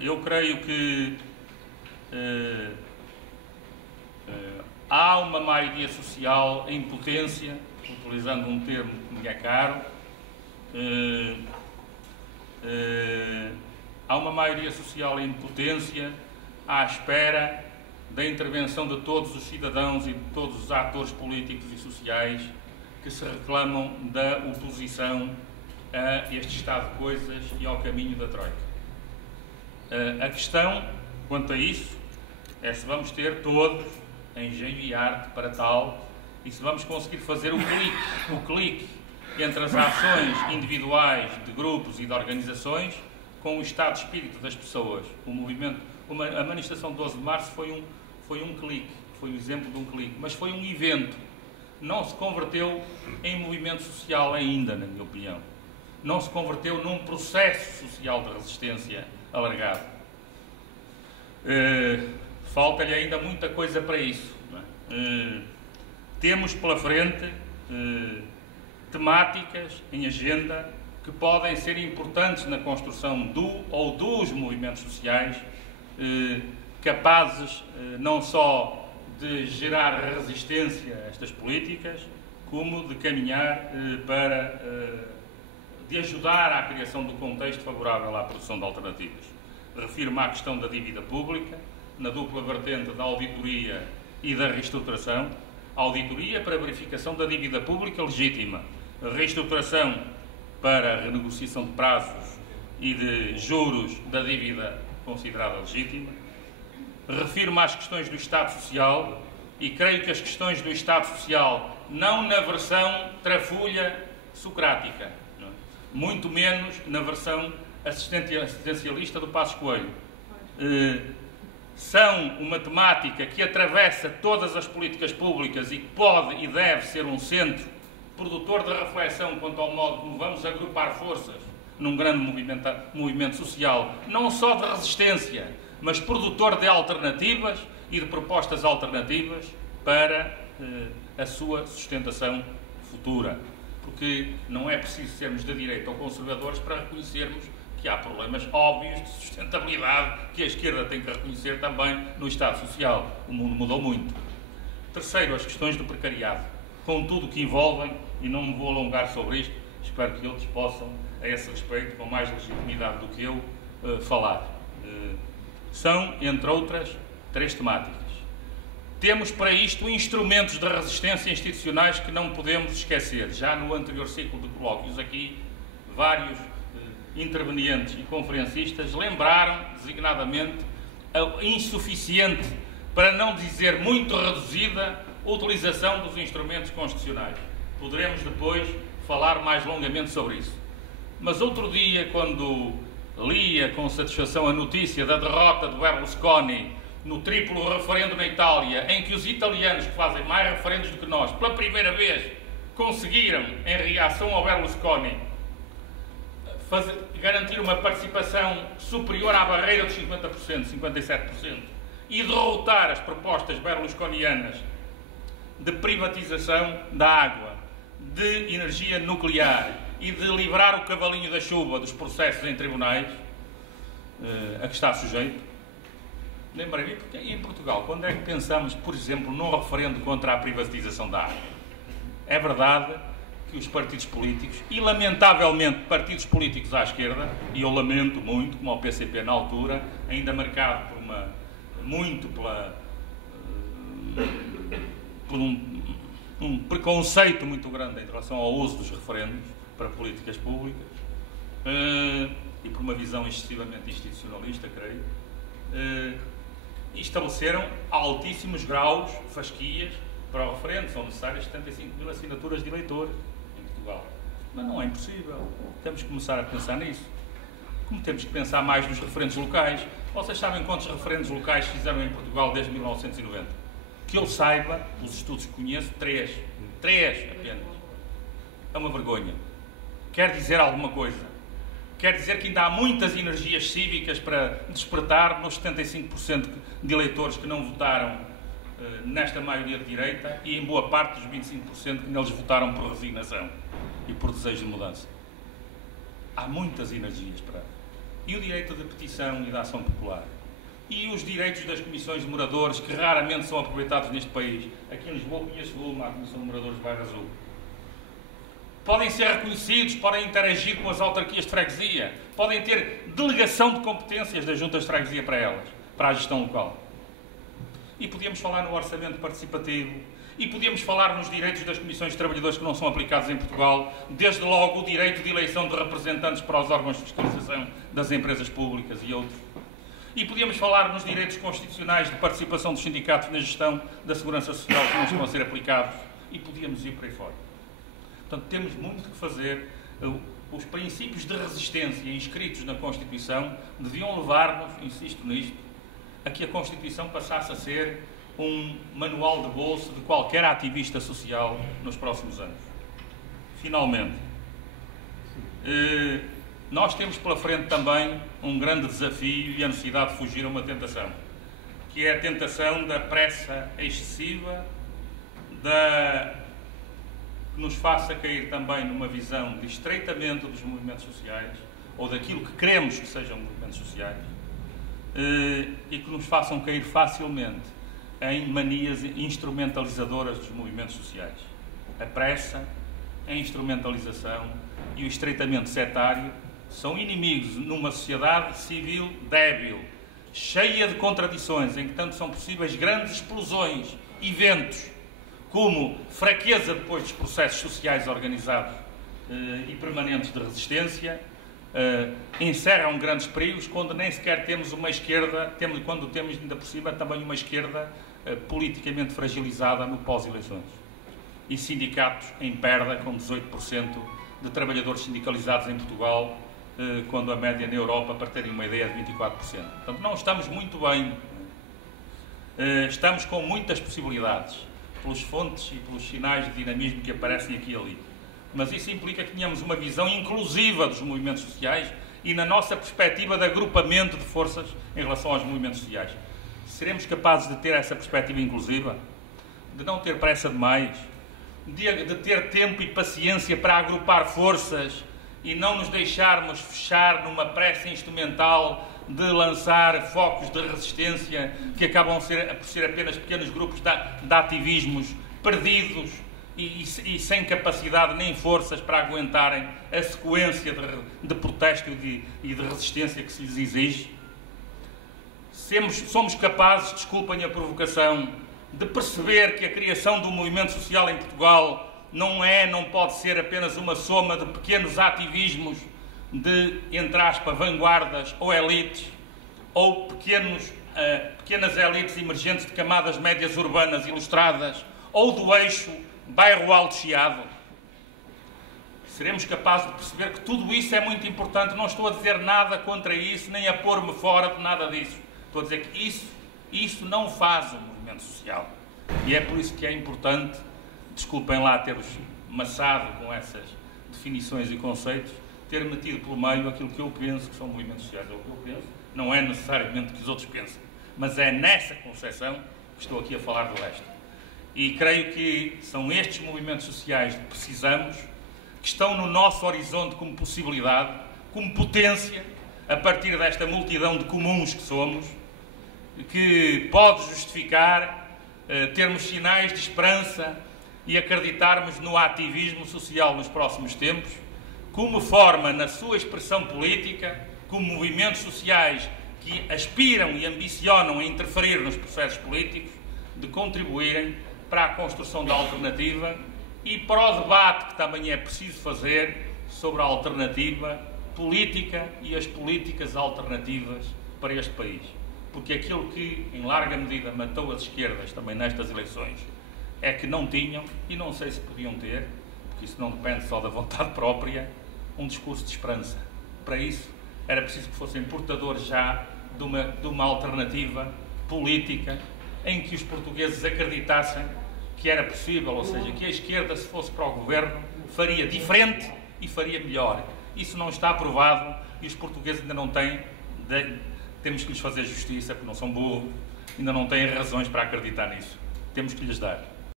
Eu creio que há uma maioria social em potência, utilizando um termo que me é caro, há uma maioria social em potência à espera da intervenção de todos os cidadãos e de todos os atores políticos e sociais que se reclamam da oposição a este estado de coisas e ao caminho da Troika. A questão, quanto a isso, é se vamos ter todos engenho e arte para tal e se vamos conseguir fazer o clique entre as ações individuais de grupos e de organizações com o estado de espírito das pessoas. A manifestação de 12 de março foi um clique, foi o exemplo de um clique, mas foi um evento. Não se converteu em movimento social ainda, na minha opinião. Não se converteu num processo social de resistência alargado. Falta-lhe ainda muita coisa para isso. Temos pela frente temáticas em agenda que podem ser importantes na construção do ou dos movimentos sociais, capazes não só de gerar resistência a estas políticas, como de caminhar de ajudar à criação do contexto favorável à produção de alternativas. Refiro-me à questão da dívida pública, na dupla vertente da auditoria e da reestruturação. Auditoria para a verificação da dívida pública legítima, reestruturação para a renegociação de prazos e de juros da dívida considerada legítima. Refiro-me às questões do Estado Social e creio que as questões do Estado Social, não na versão trafulha socrática, não é? Muito menos na versão assistencialista do Passos Coelho, são uma temática que atravessa todas as políticas públicas e que pode e deve ser um centro produtor de reflexão quanto ao modo como vamos agrupar forças num grande movimento social, não só de resistência, mas produtor de alternativas e de propostas alternativas para a sua sustentação futura. Porque não é preciso sermos de direita ou conservadores para reconhecermos que há problemas óbvios de sustentabilidade que a esquerda tem que reconhecer também no Estado Social. O mundo mudou muito. Terceiro, as questões do precariado, com tudo o que envolvem, e não me vou alongar sobre isto, espero que outros possam, a esse respeito, com mais legitimidade do que eu, falar. São, entre outras, 3 temáticas. Temos para isto instrumentos de resistência institucionais que não podemos esquecer. Já no anterior ciclo de colóquios aqui, vários intervenientes e conferencistas lembraram, designadamente, a insuficiente, para não dizer muito reduzida, utilização dos instrumentos constitucionais. Poderemos depois falar mais longamente sobre isso. Mas outro dia, quando lia com satisfação a notícia da derrota de Berlusconi no triplo referendo na Itália, em que os italianos, que fazem mais referendos do que nós, pela primeira vez conseguiram, em reação ao Berlusconi, garantir uma participação superior à barreira dos 50%, 57%, e derrotar as propostas berlusconianas de privatização da água, de energia nuclear e de livrar o cavalinho da chuva dos processos em tribunais a que está sujeito. Lembrei-me, porque em Portugal, quando é que pensamos, por exemplo, num referendo contra a privatização da água? É verdade que os partidos políticos, e lamentavelmente partidos políticos à esquerda, e eu lamento muito, como o PCP na altura, ainda marcado por um preconceito muito grande em relação ao uso dos referendos para políticas públicas e por uma visão excessivamente institucionalista, creio, estabeleceram altíssimos graus, fasquias, para o referendo. São necessárias 75.000 assinaturas de eleitores em Portugal. Mas não é impossível. Temos que começar a pensar nisso. Como temos que pensar mais nos referendos locais. Vocês sabem quantos referendos locais fizeram em Portugal desde 1990? Que eu saiba, os estudos que conheço, 3. 3 apenas. É uma vergonha. Quer dizer alguma coisa. Quer dizer que ainda há muitas energias cívicas para despertar nos 75% de eleitores que não votaram nesta maioria de direita e em boa parte dos 25% que neles votaram por resignação e por desejo de mudança. Há muitas energias e o direito de petição e da ação popular, e os direitos das comissões de moradores, que raramente são aproveitados neste país. Aqui em Lisboa conheço uma, a Comissão de Moradores de Bairro Azul. Podem ser reconhecidos, podem interagir com as autarquias de freguesia, podem ter delegação de competências das juntas de freguesia para elas, para a gestão local. E podíamos falar no orçamento participativo, e podíamos falar nos direitos das comissões de trabalhadores que não são aplicados em Portugal, desde logo o direito de eleição de representantes para os órgãos de fiscalização das empresas públicas e outros. E podíamos falar nos direitos constitucionais de participação dos sindicatos na gestão da segurança social que não estão a ser aplicados, e podíamos ir por aí fora. Portanto, temos muito que fazer. Os princípios de resistência inscritos na Constituição deviam levar-nos, insisto nisto, a que a Constituição passasse a ser um manual de bolso de qualquer ativista social nos próximos anos. Finalmente, nós temos pela frente também um grande desafio e a necessidade de fugir a uma tentação, que é a tentação da pressa excessiva, que nos faça cair também numa visão de estreitamento dos movimentos sociais, ou daquilo que queremos que sejam movimentos sociais, e que nos façam cair facilmente em manias instrumentalizadoras dos movimentos sociais. A pressa, a instrumentalização e o estreitamento setário são inimigos numa sociedade civil débil, cheia de contradições, em que tanto são possíveis grandes explosões, eventos, como fraqueza depois dos processos sociais organizados e permanentes de resistência, encerram grandes perigos quando nem sequer temos uma esquerda, quando temos ainda por cima também uma esquerda politicamente fragilizada no pós-eleições. E sindicatos em perda, com 18% de trabalhadores sindicalizados em Portugal, quando a média na Europa, para terem uma ideia, é de 24%. Portanto, não estamos muito bem. Estamos com muitas possibilidades, pelas fontes e pelos sinais de dinamismo que aparecem aqui e ali. Mas isso implica que tenhamos uma visão inclusiva dos movimentos sociais e na nossa perspectiva de agrupamento de forças em relação aos movimentos sociais. Seremos capazes de ter essa perspectiva inclusiva? De não ter pressa demais? De ter tempo e paciência para agrupar forças e não nos deixarmos fechar numa pressa instrumental de lançar focos de resistência que acabam por ser apenas pequenos grupos de ativismos perdidos e sem capacidade nem forças para aguentarem a sequência de protesto e de resistência que se lhes exige? Somos capazes, desculpem a provocação, de perceber que a criação do movimento social em Portugal não pode ser apenas uma soma de pequenos ativismos de, entre aspas, vanguardas ou elites, ou pequenas elites emergentes de camadas médias urbanas ilustradas, ou do eixo bairro Alto Chiado? Seremos capazes de perceber que tudo isso é muito importante. Não estou a dizer nada contra isso, nem a pôr-me fora de nada disso. Estou a dizer que isso não faz o movimento social. E é por isso que é importante, desculpem lá ter-vos maçado com essas definições e conceitos, ter metido pelo meio aquilo que eu penso que são movimentos sociais. É o que eu penso, não é necessariamente o que os outros pensam, mas é nessa concepção que estou aqui a falar do resto. E creio que são estes movimentos sociais que precisamos, que estão no nosso horizonte como possibilidade, como potência, a partir desta multidão de comuns que somos, que pode justificar termos sinais de esperança e acreditarmos no ativismo social nos próximos tempos, como forma, na sua expressão política, como movimentos sociais que aspiram e ambicionam a interferir nos processos políticos, de contribuírem para a construção da alternativa e para o debate que também é preciso fazer sobre a alternativa política e as políticas alternativas para este país. Porque aquilo que, em larga medida, matou as esquerdas também nestas eleições é que não tinham, e não sei se podiam ter, porque isso não depende só da vontade própria, um discurso de esperança. Para isso, era preciso que fossem portadores já de uma alternativa política em que os portugueses acreditassem que era possível, ou seja, que a esquerda, se fosse para o governo, faria diferente e faria melhor. Isso não está aprovado e os portugueses ainda não têm, temos que lhes fazer justiça, porque não são burros, ainda não têm razões para acreditar nisso. Temos que lhes dar.